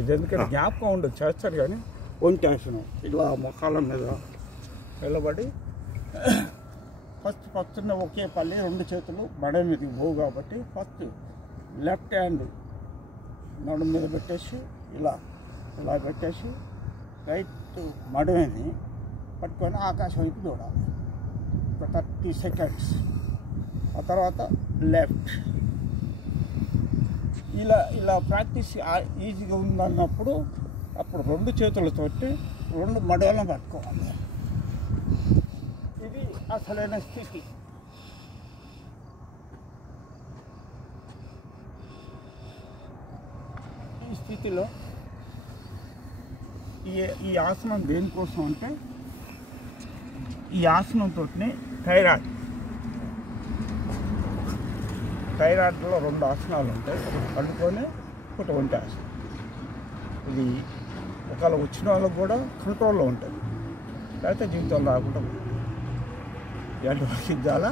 ఎందుకంటే జ్ఞాపకం ఉండదు చేస్తారు కానీ ఒంటి ఆసనం ఇలా మొక్కల మీద నిలబడి ఫస్ట్ ఒకే పల్లి 2 చేతులు బడ మీదకి పోవు కాబట్టి ఫస్ట్ లెఫ్ట్ హ్యాండ్ నడుము మీద పెట్టేసి ఇలా పెట్టేసి రైట్ మడమని పట్టుకొని ఆకాశం వైపు చూడాలి ఒక 30 సెకండ్స్. ఆ తర్వాత లెఫ్ట్ ఇలా ప్రాక్టీస్ ఈజీగా ఉందన్నప్పుడు అప్పుడు 2 చేతులతోటి 2 మడవలను పట్టుకోవాలి. ఇది అసలైన స్థితి. ఈ స్థితిలో ఈ ఆసనం దేనికోసం అంటే ఈ ఆసనంతో థైరాయిడ్లో 2 ఆసనాలు ఉంటాయి, ఒకటి పండుకొని ఒకటి ఒంటి ఆసనం. ఇది ఒకవేళ వచ్చిన వాళ్ళకు కూడా కంట్రోల్లో ఉంటుంది, లేకపోతే జీవితంలో రాకుండా ఎంతవరకు ఇద్దాలా